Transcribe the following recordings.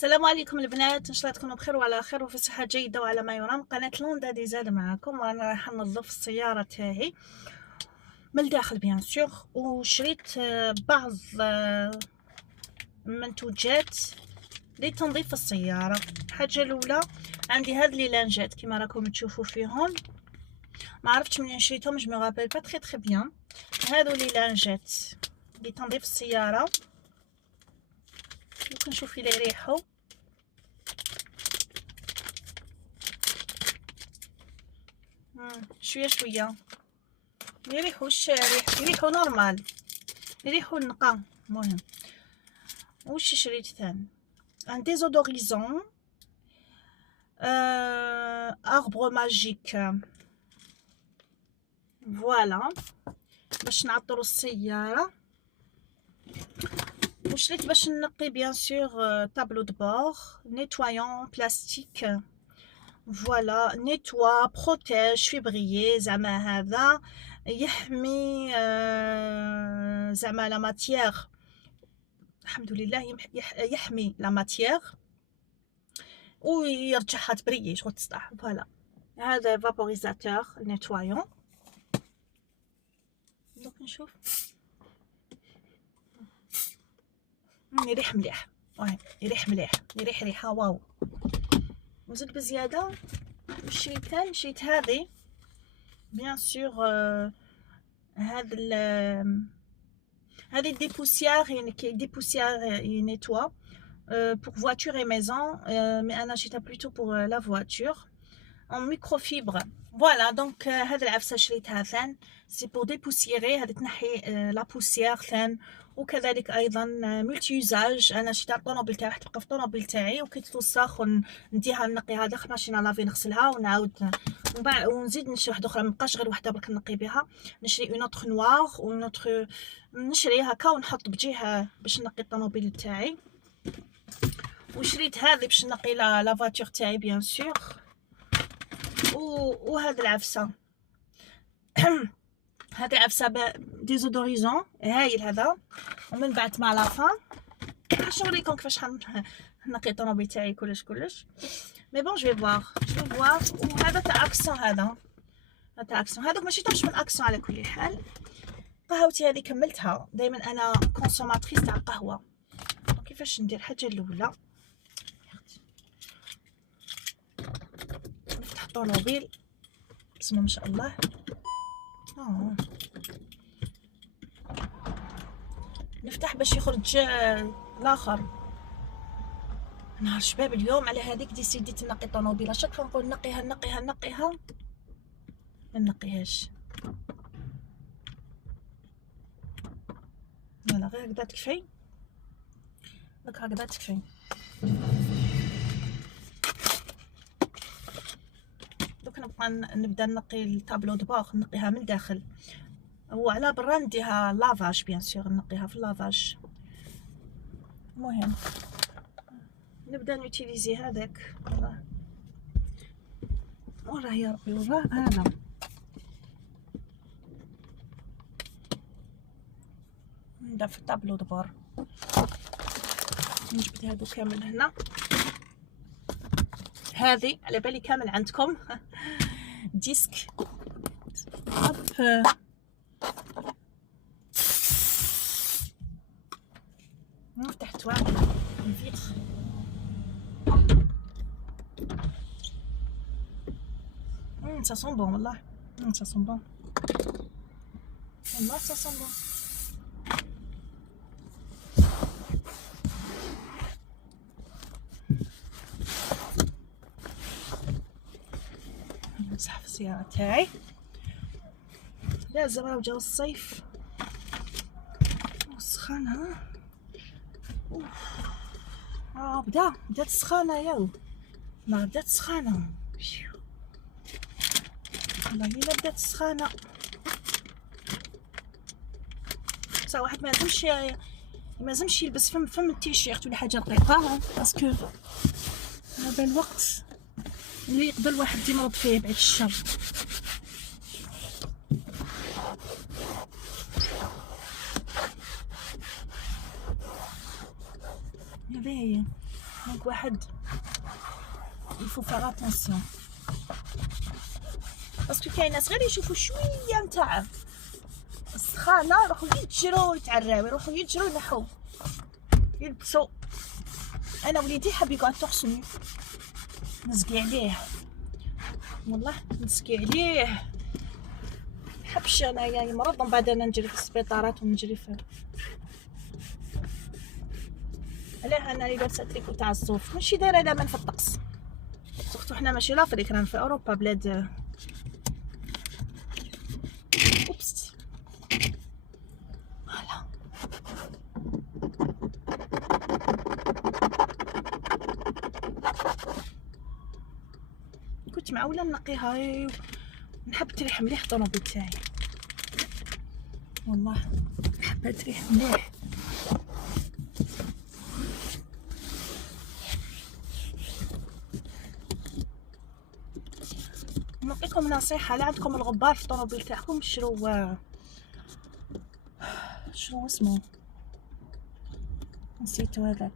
السلام عليكم البنات، ان شاء الله تكونوا بخير وعلى خير وفي صحه جيده وعلى ما يرام. قناه لوندا ديزاد معكم، وانا رايحه ننظف السياره تاعي من الداخل بيان سور. وشريت بعض منتوجات لتنظيف السياره. الحاجه الاولى عندي هاد لي لانجات كما راكم تشوفوا فيهم، ما عرفتش منين شريتهم، جو مي رابيل با تري بيان. هادو لي لانجات لتنظيف السياره، ممكن نشوف لي يريحوا. شويه شويه يريحوش يريحوا نورمال، يريحوا النقا. المهم واش شريت ثاني؟ ان ديزودوريزون اربر ماجيك، فوالا باش نعطروا السياره. وشريت باش نقي بيان سور طابلو دو بور نيتوايون بلاستيك، فوالا نيتوا بروتيج فيبريي، زعما هذا يحمي زعما لا ماتيير، الحمد لله يحمي لا ماتيير ويرجعها تبريي شغل تصلح. فوالا هذا فابوريزاتور نيتوايون. دوك نشوف يريح مليح، واه يريح مليح، يريح ريحه واو. وزيد بزياده شريت ثاني، شريت هذه بيان سور هذه ديبوسيار، يعني كي ديبوسيار ينيتوا pour voiture et maison, mais انا شريتها بلوتو pour la voiture en microfibre. فوالا دونك هذا العفسه شريتها ثان سي بور ديبوسييري، هذه تنحي لا بوسيير ثان. وكذلك ايضا ملتي يوزاج، انا شريتها الطوموبيل تاعي راح تبقى في الطوموبيل تاعي، وكي توسخ ونديها نقيها داخل ماشينه لافي نغسلها ونعاود من بعد ونزيد نشري واحده اخرى، مابقاش غير وحده برك نقي بها. نشري اون اوتر نوار اون اوتر، نشري هكا ونحط بجهه باش نقي الطوموبيل تاعي. وشريت هذه باش نقي لا فاتور تاعي بيان سور. وهذا العفسه هذه العفسه ديزودوريزون هايل هذا. ومن بعد مع لافان باش نوريكم كيفاش نقي الطوموبيل تاعي كلش مي بون جو في فوار. وهذا تاع اكسون، هذا تاع اكسون. هذوك ماشي تاعش من اكسون. على كل حال قهوتي هذه كملتها، دائما انا كونسوماتريس تاع القهوه. كيفاش ندير؟ الحاجه الاولى نفتح الطوموبيل، بسم الله ما شاء الله. نفتح باش يخرج الاخر. نهار شباب اليوم على هذيك ديسيديت نقي الطوموبيل، شاك نقول نقيها ما نقيهاش. لا غير هكذا تكفي، هكذا تكفي. دوك نبدا نقي الطابلو دو بور، نقيها من الداخل. هو على برا نديها لافاج بيان سور، نقيها في اللافاج. المهم نبدا نوتيليزي هذاك. وراه يا ربي وراه هذا نبدا في الطابلو دو بور. نجبد هادو كامل هنا. هذه على بالي كامل عندكم ديسك نفتح توالي نفيخ. ça sent bon والله، ça sent bon والله، ça sent bon. نمسح في السيارة تاعي، لازم راه جا الصيف سخانة. بدات السخانة ياو، ما بدات السخانة والله الا بدات السخانة. بصح واحد ما لازمش يلبس فم التيشيرت ولا حاجه رقيقه، باسكو هذا الوقت اللي يقدر الواحد يمرض فيه بعد الشر. هذه هي دونك واحد يفو فيغ اتونسيون، باسكو كاين ناس غير يشوفوا شويه نتاع السخانه يروحوا يتجروا يتعراو، يروحوا يتجروا ينحوا يلبسوا. انا وليدي حاب يقعد تغسل، نسقي عليه والله، نسقي عليه، حبش انايا يمرض ومن بعد انا نجري في السبيطارات ونجري في. علاه انا لابسه تريكو تاع الصوف، ماشي دايره لا من في الطقس، سورتو حنا ماشي لافريك، رانا في اوروبا بلاد. اوبس فوالا. كنت معوله نقيها، نحب تريح مليح الطوموبيل تاعي والله، نحبها تريح مليح. نعطيكم نصيحه، لا عندكم الغبار في الطوموبيل تاعكم، شرو اسمه، نسيتو هذاك،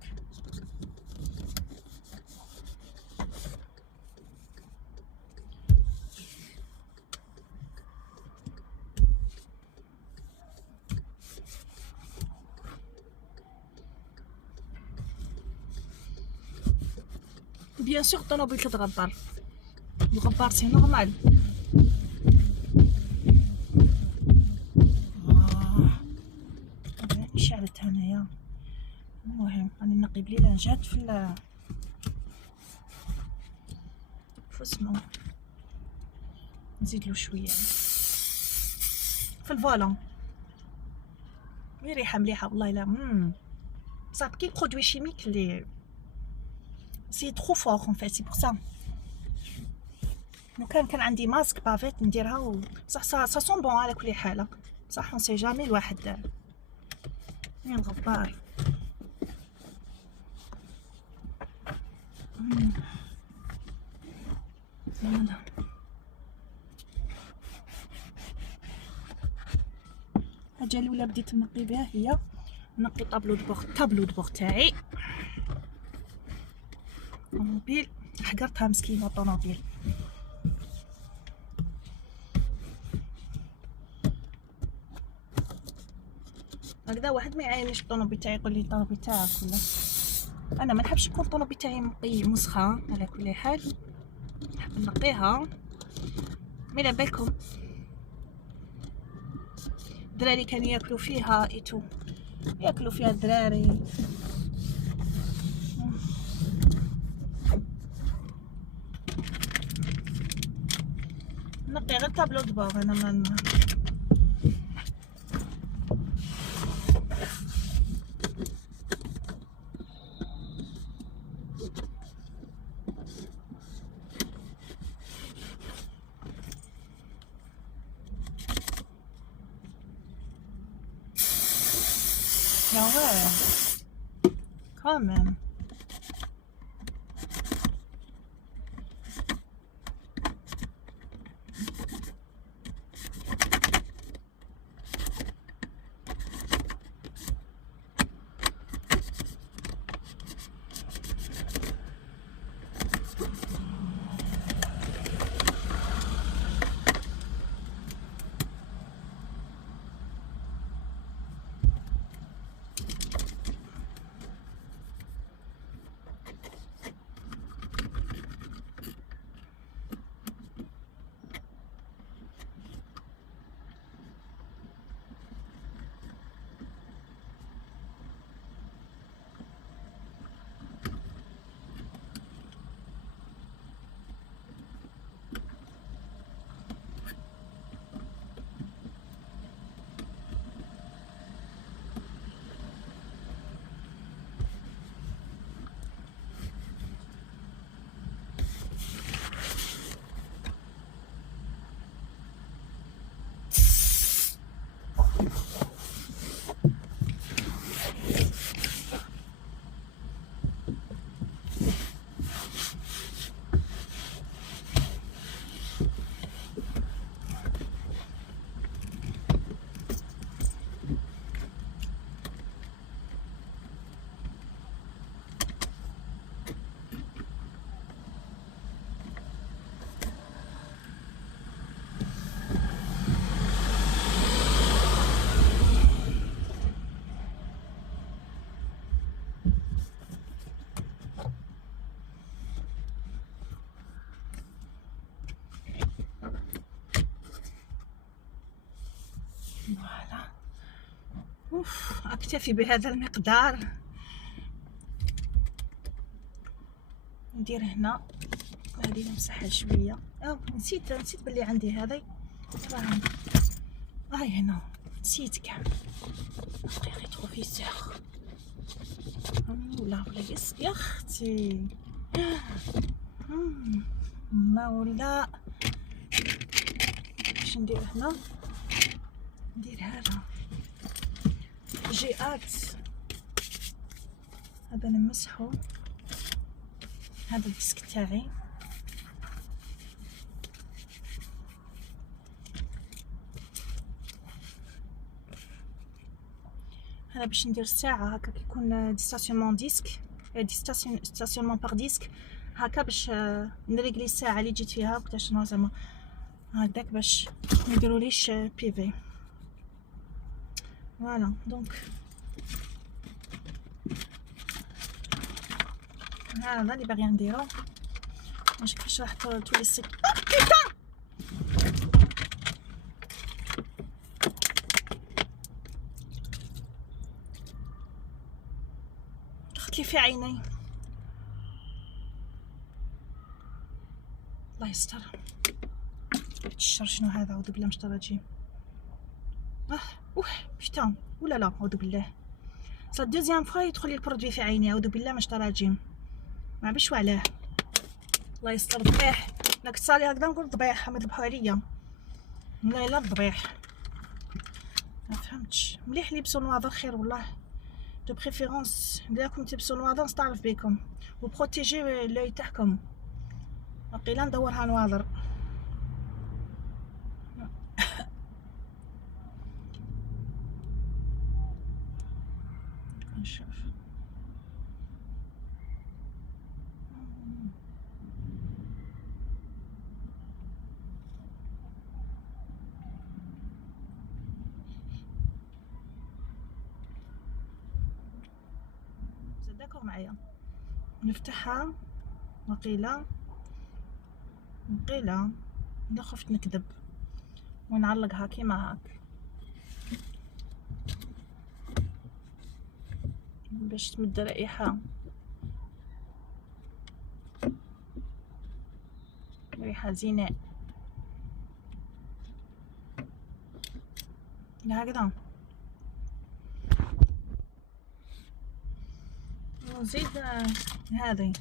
بيان سور الطوموبيل تتغبر، الغبار سي نورمال. شعلت هنايا، المهم راني نقي بليلانجات في اسمه، نزيدلو شويه في الفالون، ريحه مليحه والله. لا صافي كي برودوي شيميك لي سي ترو فور ان فيت، سي بور سا. لو كان عندي ماسك بافيت نديرها صح سون بون على كل حاله، صح اون سي جامي الواحد يعني الغبار. فوالا الحاجه الاولى بديت نقي بها هي نقي طابلو دبوغ تاعي. طوموبيل حقرتها مسكينه الطوموبيل، هكذا واحد ما يعاينيش الطوموبيل تاعي يقول لي الطوموبيل تاعك ولا. انا ما نحبش يكون الطوموبيل تاعي نقي مسخه، على كل حال نحب نقيها. مي على بالكم الدراري كانوا ياكلوا فيها ايتو، ياكلوا فيها الدراري. نقي غير طابلو دبوغ انا ما يا واه كمان. اكتفي بهذا المقدار. ندير هنا هذه نمسحها شويه. نسيت بلي عندي هذه هاي هنا، نسيت كاع ريتروفيسور ولا يا اختي. ما ولا اش ندير هنا؟ ندير هذا جيات، هذا نمسحو. هذا الديسك تاعي هذا باش ندير ساعه هكا كيكون ستاسيونمون ديسك، ستاسيونمون بار ديسك هكا، باش نريغلي الساعه اللي جيت فيها وقتاش زعما هكداك، باش ما يديروليش بيفي. فوالا دونك هذا اللي باغيه نديرو. واش كيفاش راح تولي السك دخلت لي في عيني، الله يستر. الشر شنو هذا؟ اعوذ بالله من الشيطان الرجيم. بشتا ولا لا، اعوذ بالله. صا دوزيام فوا يدخل لي البرودوي في عيني، اعوذ بالله من الشيطان الرجيم. ما عرفتش علاه، الله يستر. ضبيح، انا كنت صالي هكذا نقول ضبيح، ما ذبحوا عليا. لا لا ضبيح، ما فهمتش. مليح لبسوا نواظر خير والله، دو بريفيرونس ديالكم تلبسوا نواظر نستعرف بكم وبروتيجي لوي تاعكم. وقيلا ندورها نواظر. نشوف داكور معايا. نفتحها وقيلا الا خفت نكذب ونعلقها كيما هاك باش تمد رائحة زينة هكذا. نزيد هذه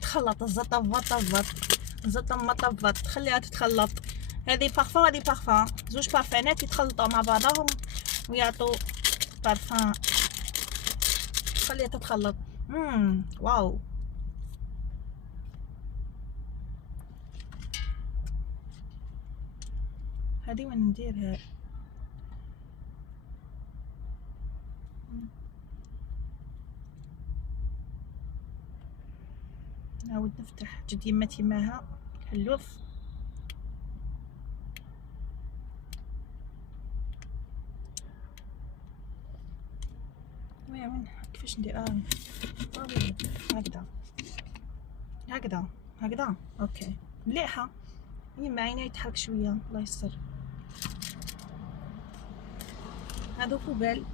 تخلط الزطة مطبط، خليها تتخلط. هذه بارفان هذه بارفان، زوج بارفانات يتخلطوا مع بعضهم ويعطوا بارفان. خليها تتخلط. واو. هذه وين نديرها؟ نعاود نفتح جد يما تيماها حلوف. وين كيفاش ندير؟ هكذا اوكي مليحه. يما عيني يتحرك شويه، الله يستر. هادو بوبال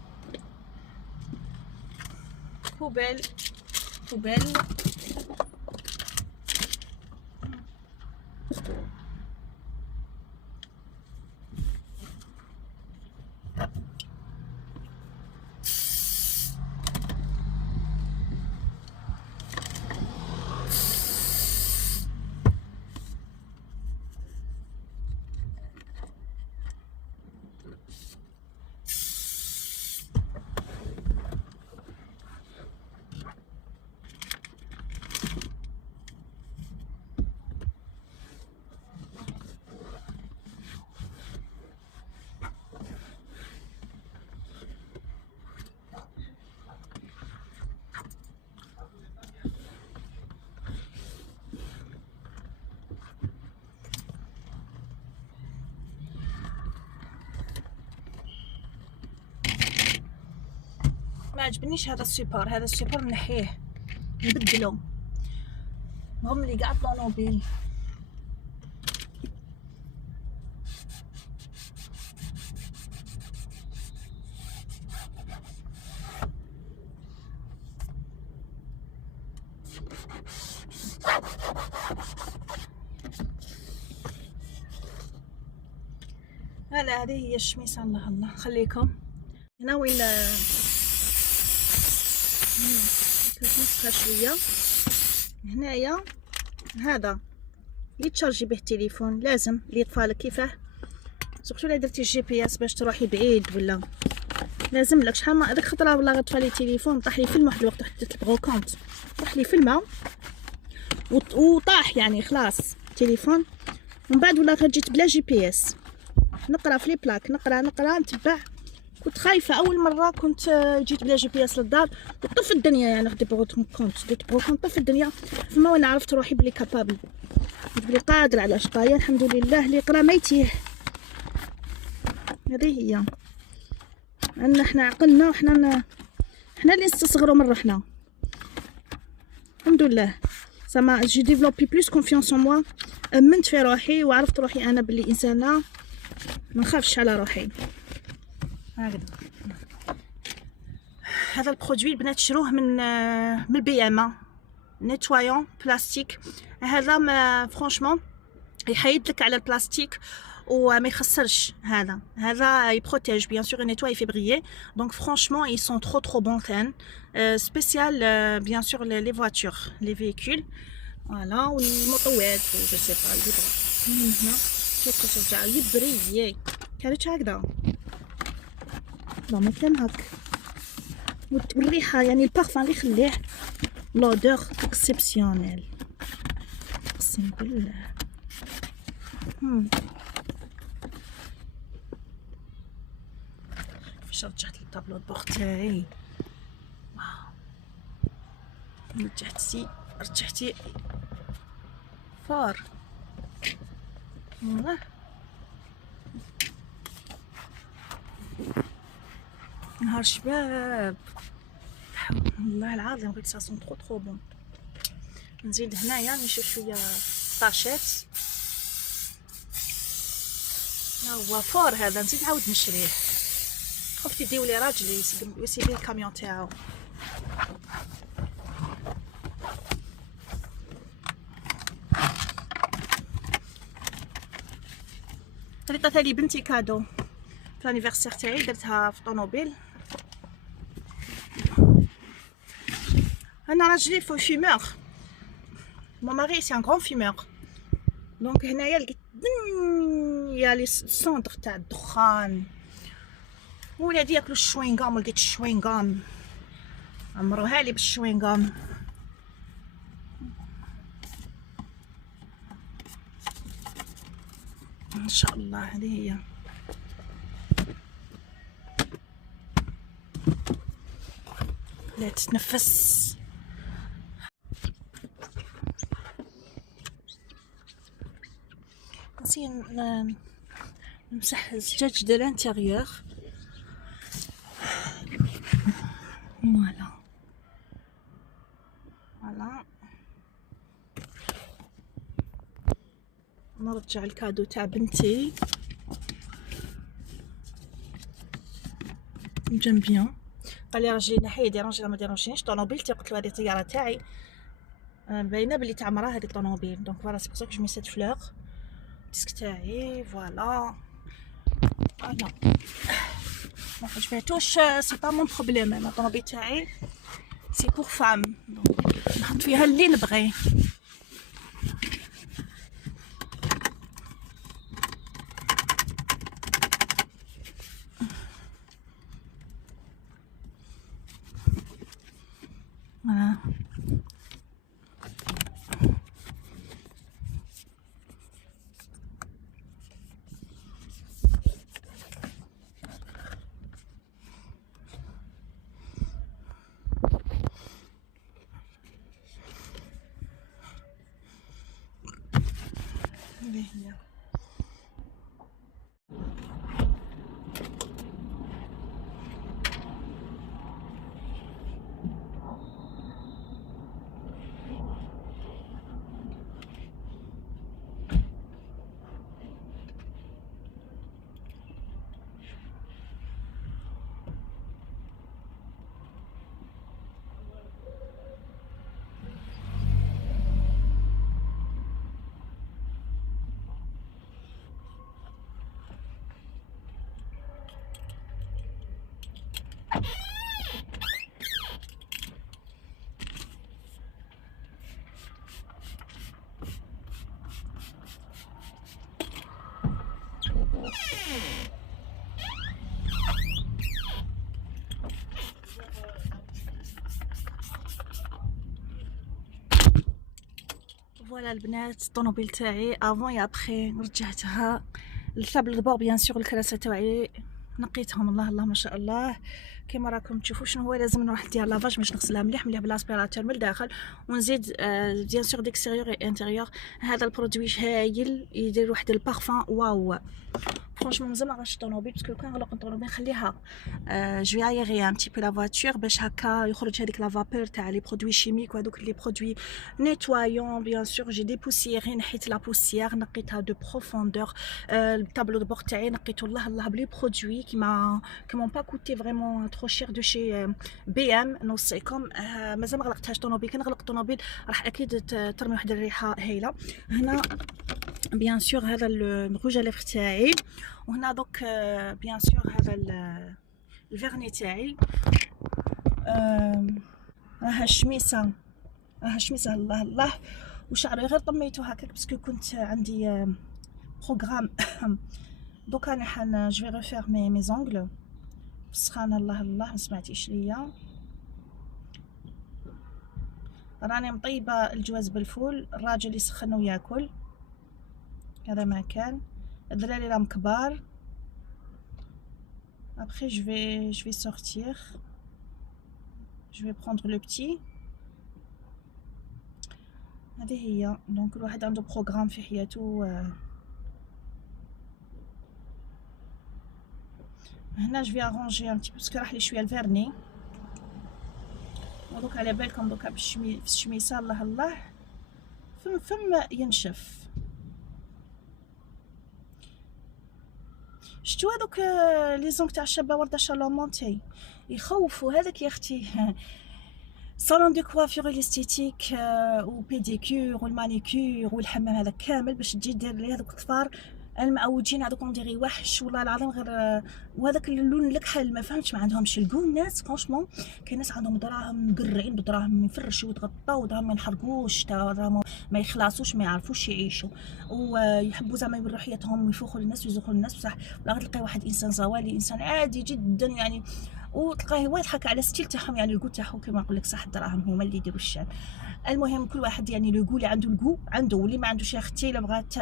ما عجبنيش هذا السوبر نحيه نبدلو. هم اللي قاعد طونوبيل. فوالا هذه هي الشميسه. الله الله خليكم هنا وين كنتمسخها شويه. هنايا هذا اللي تشارجي به التليفون، لازم اللي يطفالك كيفاه، سورتو الا درتي الجي بي اس باش تروحي بعيد ولا لازم لك. شحال ما هذيك خطره والله غطفى لي التليفون، طاح لي فيلم واحد الوقت، حطيت البروكونت طاح لي فيلم وطاح يعني خلاص التليفون. ومن بعد ولا جيت بلا جي بي اس، نقرا في لي بلاك، نقرا نتبع. كنت خايفه اول مره كنت جيت بلا جي بي اس للدار وطف الدنيا، يعني خديت بروكونت طف الدنيا. فما وانا عرفت روحي بلي كابابل، بلي قادر على شقايا الحمد لله. اللي يقرا ما يتيه، هذه هي. عندنا حنا عقلنا وحنا اللي نستصغروا من روحنا. الحمد لله سما جي ديفلوبي بلوس كونفيونس ان موا، امنت في روحي وعرفت روحي انا باللي انسانه ما نخافش على روحي. هكذا هذا البرودوي البنات شروه من البي ام نيتوايون بلاستيك. هذا ما فرانشمون يحيد لك على البلاستيك وما يخسرش. هذا يبروتيج بيان سور نيتواي في بريي. دونك فرانشمون ils sont trop bon ثان سبيسيال بيان سور لي فواتور لي فيكول فوالا والمطوات و جو سي با اللي بغا. من هنا شوفوا ترجع يبريي كانت هكذا ما كان هك. والريحه يعني البارفان اللي يخليه لودور اكسبسيونيل اقسم بالله. فاش رجعت للطابلو دبور تاعي، رجعتي فار والله. نهار شباب والله العظيم قلت سا سون ترو بون. نزيد هنايا نشوف شويه طاشات. هو فور هذا نزيد نعاود نشريه، خفت يديو لي راجلي يسيب لي الكاميون تاعو. هذه عطاتها لي بنتي كادو في لانيفرسير تاعي، درتها في طونوبيل. انا راجلي فيمور، مون ماري سي ان غران فيمور. دونك هنايا لقيت يا لي سونتر تاع الدخان. ولادي ياكلوا الشوينغام، لقيت الشوينغام عمروها لي بالشوينغام. ان شاء الله هذه هي. لا تتنفس. نسي نمسح الزجاج دو لانتيريور. فوالا نرجع الكادو تاع بنتي جنبيان. قال لي راجلي نحي ديرونجي ما ديرونجينيش طونوبيلتي. قلت له هذه الطياره تاعي باينه بلي تعمرها هذه الطونوبيل. دونك فوالا سي بور سا كو جو مي سيت فلور ديسك تاعي. فوالا ما عجباتوش سي با مون بروبليم. انا الطونوبيل تاعي سي بور فام، نحط فيها اللي نبغي. هي فوالا البنات، الطوموبيل تاعي افون يا ابخي رجعتها للطابل دو بور بيان سور. الكراسه تاعي نقيتهم، الله الله ما شاء الله. كيما راكم تشوفوا شنو هو، لازم نروح ندير لافاج باش نغسلها مليح مليح بالاسبيراتور من الداخل، ونزيد بيان سور ديكستيريور اي انتيريور. هذا البرودوي هايل، يدير واحد البارفان واو. فرانشمون مازال ما غاش الطوموبيل باسكو كان نغلق الطوموبيل نخليها جو ايغي ان تي بو لا فواتور باش هكا يخرج هذيك لا فابور تاع لي برودوي شيميك وهذوك لي برودوي نيتوايون. بيان سور جي ديبوسييري، نحيت لا بوسيير، نقيتها دو بروفوندور. الطابلو دو بور تاعي نقيتو الله الله بلي برودوي كي مون با كوتي فريمون ترو شير دو شي بي ام نوصيكم. مازال ما غلقتهاش الطوموبيل، كي نغلق الطوموبيل راح اكيد ترمي واحد الريحه هايله. هنا بيان سور هذا الروج ليفر تاعي، وهنا دوك بيان سور هذا الفيرني تاعي. راها الشميسه، الله الله. وشعري غير طميتو هكاك باسكو كنت عندي بروغرام. دوك انا جو في ريفير مي زونغل سخانه. الله الله ما سمعتيش ليا. راني مطيبه الجواز بالفول، الراجل يسخن وياكل، هذا ما كان. الدراري راهم كبار. après je vais sortir, je vais prendre le petit. هذه هي دونك الواحد عنده بروغرام في حياته. هنا جو في ارونجي ان تي باسكو راح لي شويه الفيرني. ودوك على بالكم دوكا بالشميسه الله الله فم ينشف. شتو هذوك لي زونغ تاع الشابه ورده شالومونتي يخوفوا. هذاك يا اختي صالون دو كوافير الاستيتيك وبيديكور والمانيكور والحمام هذا كامل باش تجي دير لي هذوك الظفار المعوجين هذوك نديري وحش والله العظيم. غير وهذاك اللون الكحل ما فهمتش، ما عندهمش الكو الناس. فرانشمون كاين ناس عندهم دراهم مقرعين بدراهم يفرشوا ويتغطاو، ودراهم ما ينحرقوش، دراهم ما يخلصوش، ما يعرفوش يعيشوا، ويحبوا زعما يوروا حياتهم ويفوخوا للناس ويزوقوا للناس. بصح ولا غير تلقاي واحد انسان زوالي، انسان عادي جدا يعني، وتلقاه هو يضحك على ستيل تاعهم يعني الكو تاعهم كيما نقول لك صح الدراهم هما اللي يديروا الشان. المهم كل واحد يعني لو اللي عنده الكو عنده، واللي ما عندوش يا اختي الا بغات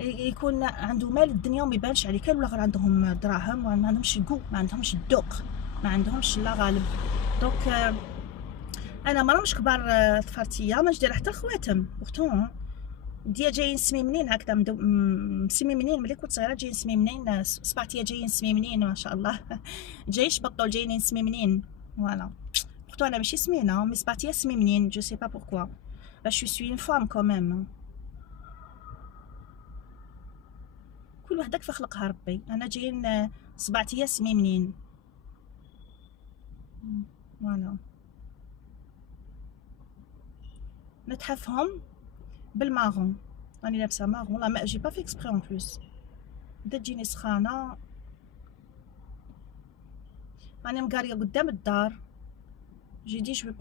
يكون عنده مال الدنيا وما يبانش عليه كان، ولا غير عندهم دراهم وما عندهمش الكو، ما عندهمش الذوق، ما عندهمش لا غالب. دونك انا ما راهمش كبار ثفرتيه، ما ندير حتى الخواتم بورتون ديا جايين سميمنين هكذا مسميمنين. ملي كنت صغيره جايين سميمنين، صباعتي جايين سميمنين ما شاء الله. جايش بطول جايين سميمنين فوالا. بورتون انا ماشي سمينه مي صباعتي سميمنين، جو سي با بوركوا باش جو سوي اون فام كوميم. كل وحده كيف خلقها ربي. انا جايين صباعتي سميمنين فوالا. نتحفهم بالماغون، راني لابسه ماغون والله ما جي با في اكسبري اون بلوس. بدات تجيني سخانه، راني مقاريه قدام الدار. جي دي جو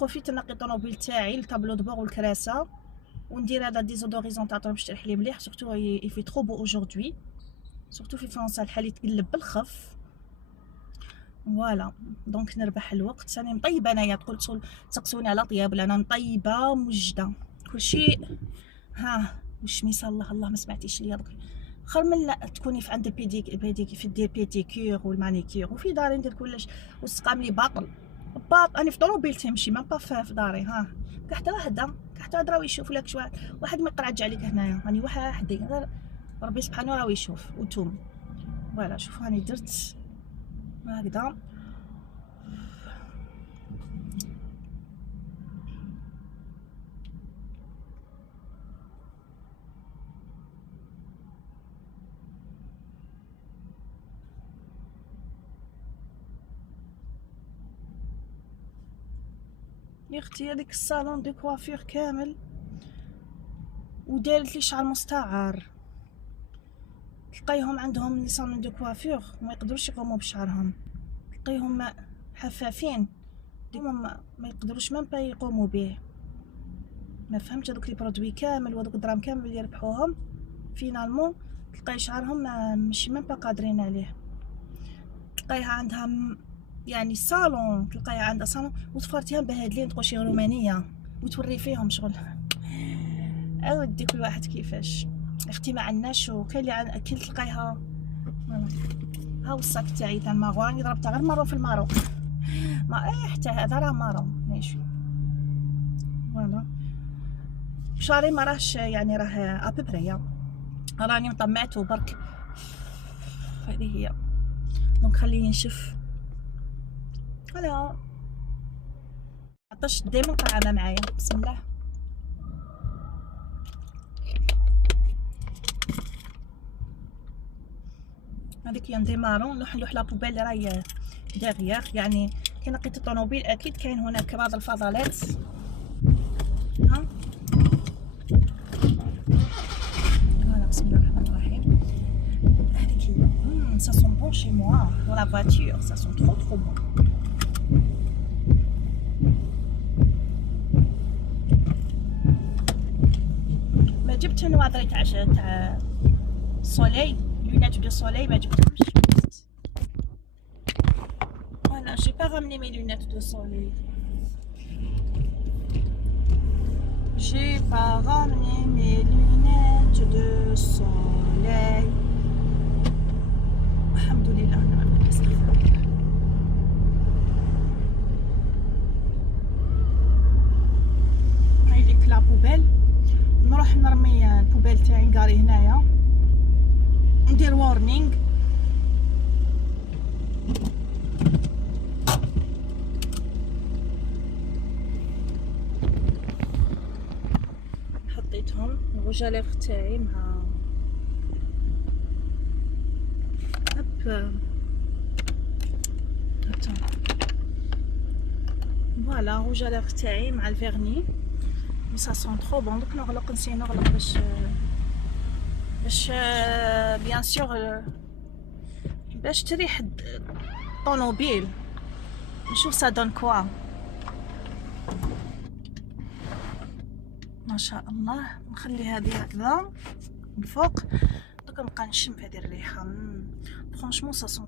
بروفيت نقي الطوموبيل تاعي الطابلو دو بور والكراسه، وندير هذا ديزودوريزون تاع باش تريح لي مليح. سورتو يفي ترو بو اوجوردي، سورتو في فرنسا الحال يتقلب بالخف فوالا. دونك نربح الوقت. راني مطيبه انايا، تقول تسقسوني على طياب، لا انا مطيبه موجده كلشي. ها والشميسه الله الله ما سمعتيش ليا دوك خير من لا تكوني في عند البيديكي في دير بيديكور والمانيكير، وفي داري ندير كلش والسقام لي باطل انا في طوموبيل تمشي ما با في داري. ها حتى واحد راه يشوف لك شويه، واحد ما يقرعج عليك هنايا راني وحدي غير ربي سبحانه راه يشوف. وانتم فوالا شوفوا راني درت هكذا. يا اختي هذيك الصالون دو كوافير كامل ودارت لي شعر مستعار. تلقايهم عندهم لي صالون دو كوافير وما يقدروش يقوموا بشعرهم، تلقايهم حفافين ديما ما يقدروش ميم با يقوموا به. ما فهمتش هذوك لي برودوي كامل وهذوك الدراهم كامل اللي يربحوهم فينالمون تلقاي شعرهم ماشي ميم با قادرين عليه. تلقايها عندها يعني صالون، تلقايها عندها صالون وتفارتيها بهادلين تقول شي رومانيه وتوري فيهم شغل. اودي كل واحد كيفاش. اختي ما عندناش، وكاين اللي كي تلقايها. ها هو الصاك تاعي تاع المارو، راني ضربتها غير مارو في المارو. ما حتى هذا راه مارو ماشي. فوالا شعري ما راهش يعني راه ابوبري، راني مطمعتو برك. هذه هي، دونك خليه ينشف. فوالا عطش ديما طعامه معايا. بسم الله. هذيك نديمارو نلوح لا بوبيل راهي داغيغ، يعني كي لقيت الطوموبيل اكيد كاين هناك بعض الفضلات. ها فوالا بسم الله الرحمن الرحيم. هذيك هي ça sent bon chez moi dans la voiture, ça sent trop bon. ما جبت نواضري تاع الصولي، لونات دو soleil ما جبتهمش. Voilà, j'ai pas ramené mes lunettes de soleil. J'ai pas ramené mes lunettes de soleil. Alhamdoulilah, أنا ما بلبس. هاي ديك لا بوبيل، نروح نرمي البوبيل تاعي كاري هنايا، ندير وارنينغ. حطيتهم الروج على ليفغ تاعي مع هب فوالا روج على ليفغ تاعي مع الفيرني. سا سون ترو بون. دوك نغلق، نسي نغلق باش بيان سور باش تريح الطوموبيل. نشوف سا دون كوا. ما شاء الله. نخلي هذه هكذا من فوق. دوك نبقى نشم هذه الريحه. فرانشمون سا سون